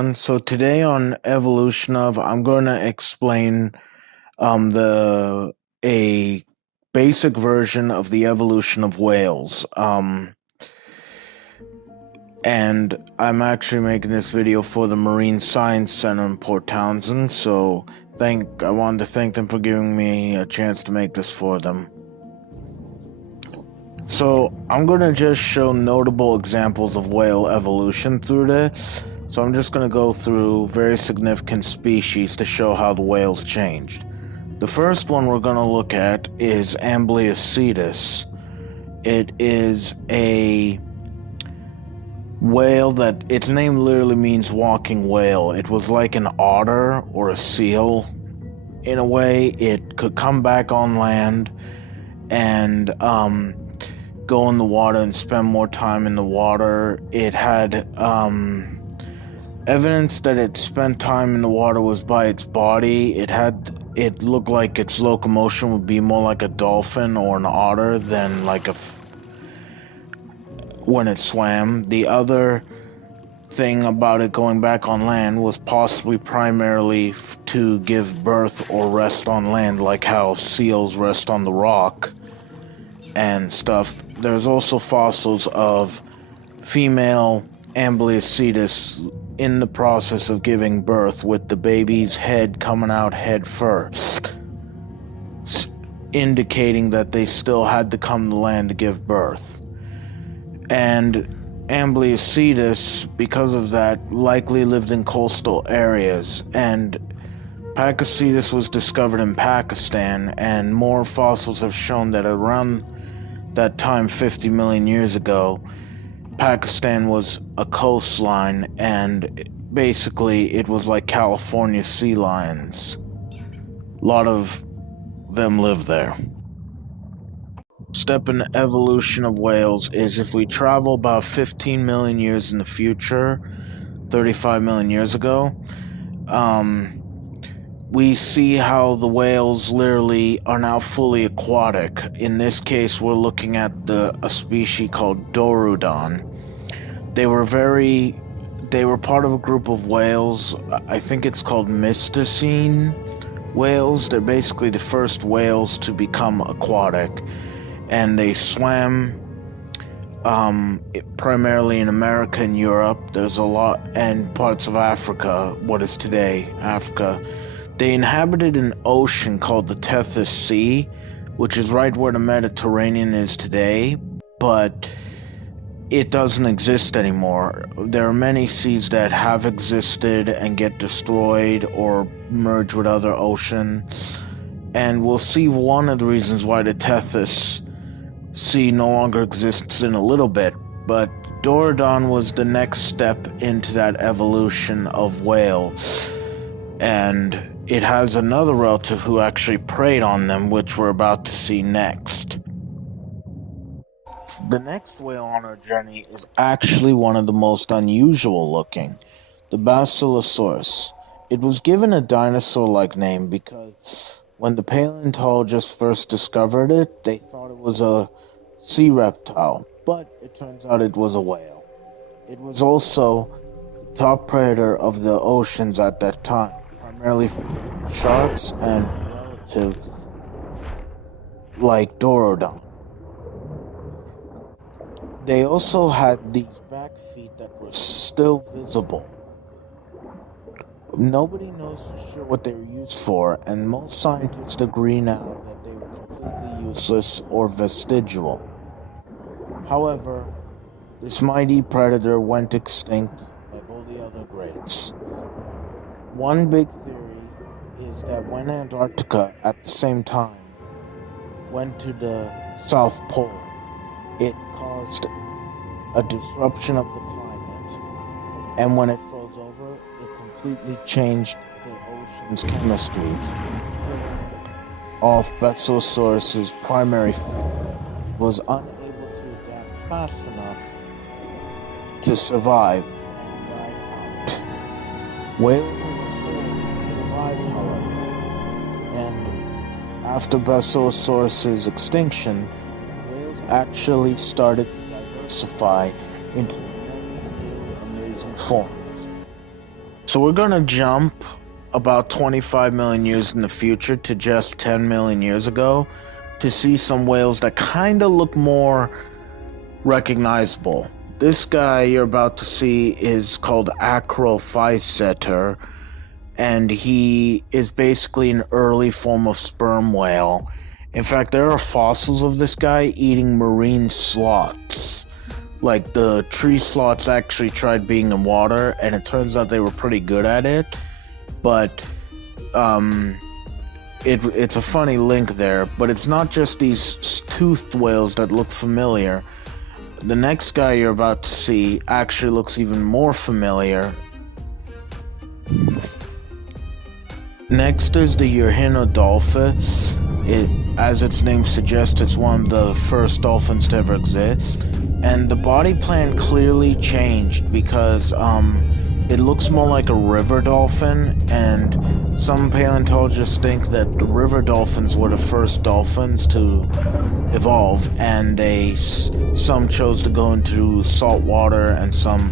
everyone. So today on evolution of, I'm going to explain the a basic version of the evolution of whales. And I'm actually making this video for the Marine Science Center in Port Townsend. So I wanted to thank them for giving me a chance to make this for them. So I'm going to just show notable examples of whale evolution through this. So I'm just going to go through very significant species to show how the whales changed. The first one we're going to look at is Ambliocetus. It is a whale that its name literally means walking whale. It was like an otter or a seal. In a way, it could come back on land and go in the water and spend more time in the water. It had evidence that it spent time in the water was by its body. It looked like its locomotion would be more like a dolphin or an otter than like when it swam. The other thing about it going back on land was possibly primarily to give birth or rest on land, like how seals rest on the rock and stuff. There's also fossils of female Ambliocetus in the process of giving birth, with the baby's head coming out head first, indicating that they still had to come to land to give birth. And Ambliocetus, because of that, likely lived in coastal areas, and Pakicetus was discovered in Pakistan, and more fossils have shown that around that time, 50 million years ago, Pakistan was a coastline, and basically it was like California sea lions. A lot of them live there. Step in the evolution of whales is if we travel about 15 million years in the future, 35 million years ago, we see how the whales literally are now fully aquatic. In this case, we're looking at a species called Dorudon. They were part of a group of whales. I think it's called Mystacine whales. They're basically the first whales to become aquatic, and they swam primarily in America and Europe. There's a lot, and parts of Africa, what is today Africa. They inhabited an ocean called the Tethys Sea, which is right where the Mediterranean is today, but it doesn't exist anymore. There are many seas that have existed and get destroyed or merge with other oceans, and we'll see one of the reasons why the Tethys Sea no longer exists in a little bit. But Dorudon was the next step into that evolution of whale, and it has another relative who actually preyed on them, which we're about to see next. The next whale on our journey is actually one of the most unusual looking, the Basilosaurus. It was given a dinosaur-like name because when the paleontologists first discovered it, they thought it was a sea reptile, but it turns out it was a whale. It was also the top predator of the oceans at that time, primarily sharks and relatives like Dorudon. They also had these back feet that were still visible. Nobody knows for sure what they were used for, and most scientists agree now that they were completely useless or vestigial. However, this mighty predator went extinct like all the other greats. One big theory is that when Antarctica, at the same time, went to the South Pole, it caused a disruption of the climate, and when it froze over, it completely changed the ocean's chemistry, killing off Basilosaurus's primary food. It was unable to adapt fast enough to survive and died out. Whales as a whole survived, however, and after Basilosaurus's extinction, whales actually started to diversify into many new amazing forms. So we're gonna jump about 25 million years in the future to just 10 million years ago to see some whales that kind of look more recognizable. This guy you're about to see is called Acrophyseter, and he is basically an early form of sperm whale. In fact, there are fossils of this guy eating marine sloths. Like, the tree sloths actually tried being in water, and it turns out they were pretty good at it. But it's a funny link there. But it's not just these toothed whales that look familiar. The next guy you're about to see actually looks even more familiar. Next is the Euhinodolphus. As its name suggests, it's one of the first dolphins to ever exist. And the body plan clearly changed because it looks more like a river dolphin, and some paleontologists think that the river dolphins were the first dolphins to evolve, and some chose to go into salt water and some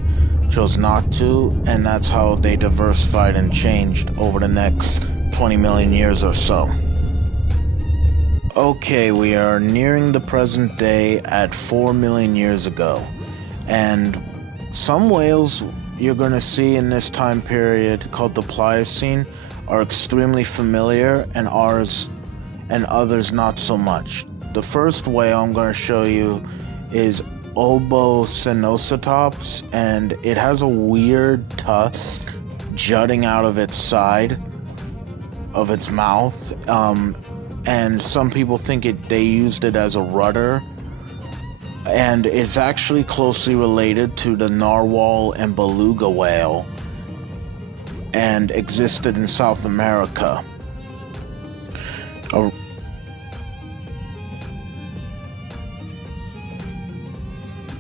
chose not to, and that's how they diversified and changed over the next 20 million years or so. Okay, we are nearing the present day at 4 million years ago, and some whales you're going to see in this time period called the Pliocene are extremely familiar, and others not so much. The first whale I'm going to show you is Obocenocetops, and it has a weird tusk jutting out of its side of its mouth, and some people think they used it as a rudder, and it's actually closely related to the narwhal and beluga whale and existed in South America.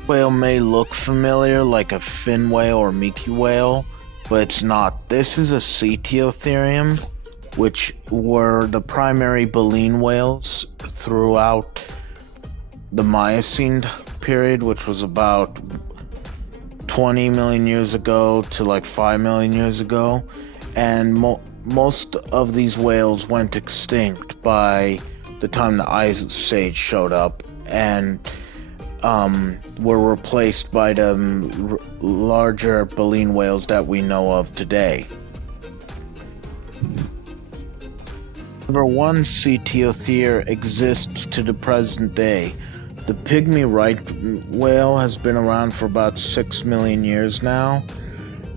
Whale may look familiar, like a fin whale or Mickey whale, but it's not. This is a Cetiotherium, which were the primary baleen whales throughout the Miocene period, which was about 20 million years ago to like 5 million years ago, and most of these whales went extinct by the time the Ice Age showed up, and were replaced by the larger baleen whales that we know of today. However, one Cetiothere exists to the present day. The pygmy right whale has been around for about 6 million years now,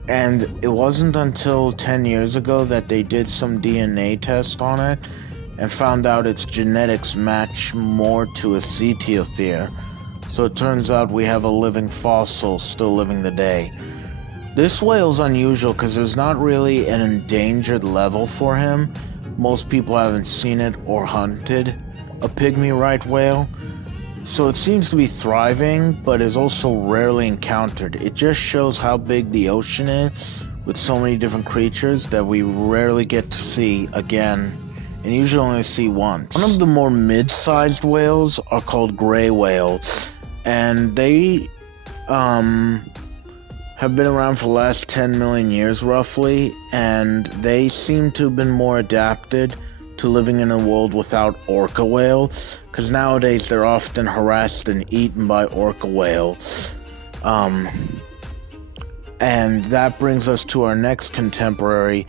and it wasn't until 10 years ago that they did some DNA test on it and found out its genetics match more to a Cetiothere. So it turns out we have a living fossil still living today. This whale's unusual because there's not really an endangered level for him. Most people haven't seen it or hunted a pygmy right whale. So it seems to be thriving, but is also rarely encountered. It just shows how big the ocean is, with so many different creatures that we rarely get to see again, and usually only see once. One of the more mid-sized whales are called gray whales, and they have been around for the last 10 million years roughly, and they seem to have been more adapted to living in a world without orca whales, because nowadays they're often harassed and eaten by orca whales. And that brings us to our next contemporary,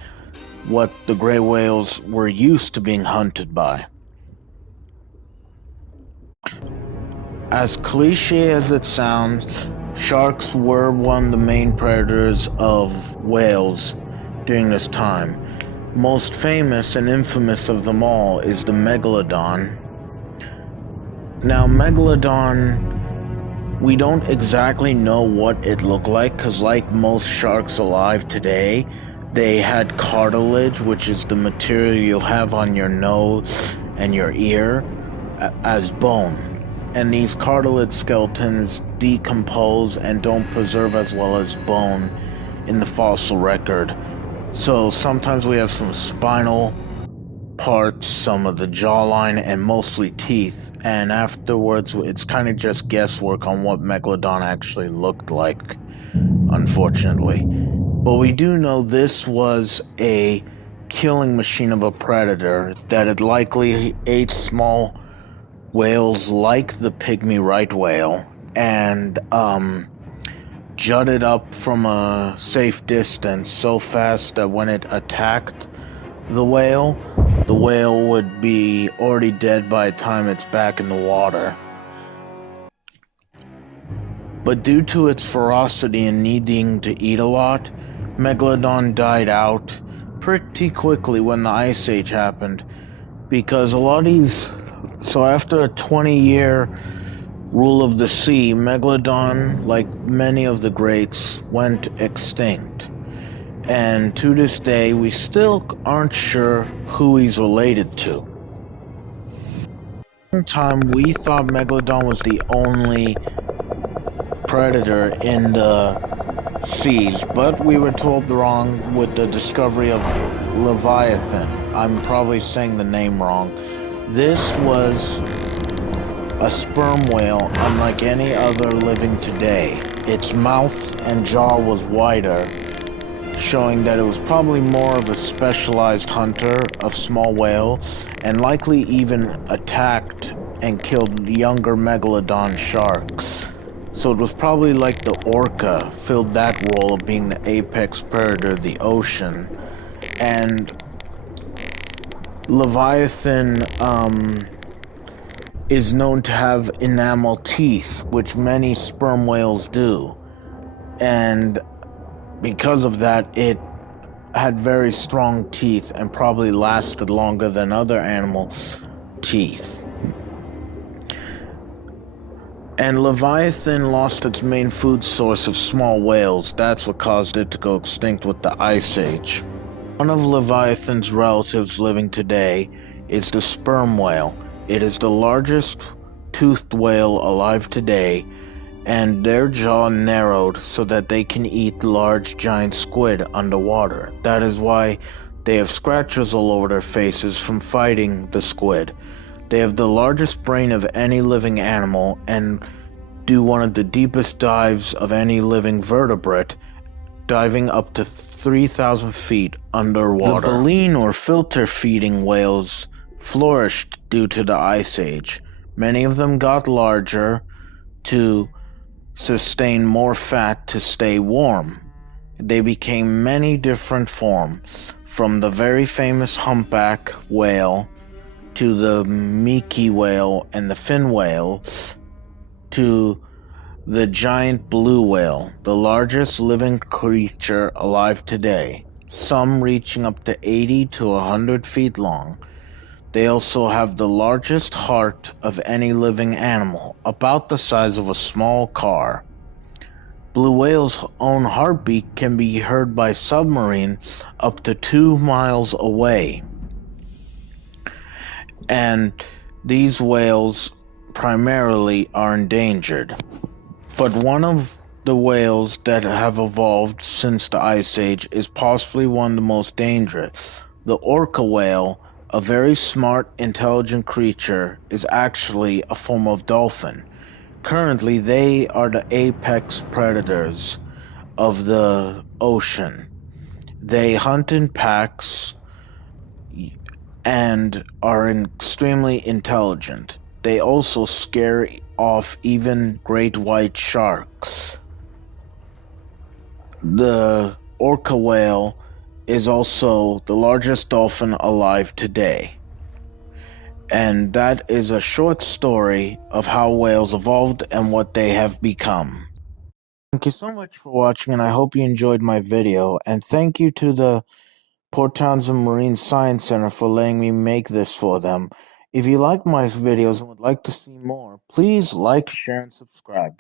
what the gray whales were used to being hunted by. As cliche as it sounds, sharks were one of the main predators of whales during this time. Most famous and infamous of them all is the Megalodon. Now, Megalodon, we don't exactly know what it looked like, because like most sharks alive today, they had cartilage, which is the material you'll have on your nose and your ear, as bone. And these cartilage skeletons decompose and don't preserve as well as bone in the fossil record. So sometimes we have some spinal parts, some of the jawline, and mostly teeth. And afterwards, it's kind of just guesswork on what Megalodon actually looked like, unfortunately. But we do know this was a killing machine of a predator that had likely ate small whales like the pygmy right whale and jutted up from a safe distance so fast that when it attacked the whale would be already dead by the time it's back in the water. But due to its ferocity and needing to eat a lot, Megalodon died out pretty quickly when the Ice Age happened, because a lot of these... So after a 20-year rule of the sea, Megalodon, like many of the greats, went extinct. And to this day, we still aren't sure who he's related to. At the time, we thought Megalodon was the only predator in the seas, but we were told wrong with the discovery of Leviathan. I'm probably saying the name wrong. This was a sperm whale unlike any other living today. Its mouth and jaw was wider, showing that it was probably more of a specialized hunter of small whales, and likely even attacked and killed younger megalodon sharks. So it was probably like the orca filled that role of being the apex predator of the ocean. And Leviathan is known to have enamel teeth, which many sperm whales do. And because of that, it had very strong teeth and probably lasted longer than other animals' teeth. And Leviathan lost its main food source of small whales. That's what caused it to go extinct with the Ice Age. One of Leviathan's relatives living today is the sperm whale. It is the largest toothed whale alive today, and their jaw narrowed so that they can eat large giant squid underwater. That is why they have scratches all over their faces from fighting the squid. They have the largest brain of any living animal and do one of the deepest dives of any living vertebrate, diving up to 3,000 feet underwater. The baleen or filter feeding whales flourished due to the Ice Age. Many of them got larger to sustain more fat to stay warm. They became many different forms, from the very famous humpback whale to the Miki whale and the fin whale to the giant blue whale, the largest living creature alive today, some reaching up to 80 to 100 feet long. They also have the largest heart of any living animal, about the size of a small car. Blue whale's own heartbeat can be heard by submarines up to 2 miles away. And these whales primarily are endangered. But one of the whales that have evolved since the Ice Age is possibly one of the most dangerous. The orca whale, a very smart, intelligent creature, is actually a form of dolphin. Currently, they are the apex predators of the ocean. They hunt in packs and are extremely intelligent. They also scare off even great white sharks. The orca whale is also the largest dolphin alive today. And that is a short story of how whales evolved and what they have become. Thank you so much for watching, and I hope you enjoyed my video. And thank you to the Port Townsend Marine Science Center for letting me make this for them. If you like my videos and would like to see more, please like, share, and subscribe.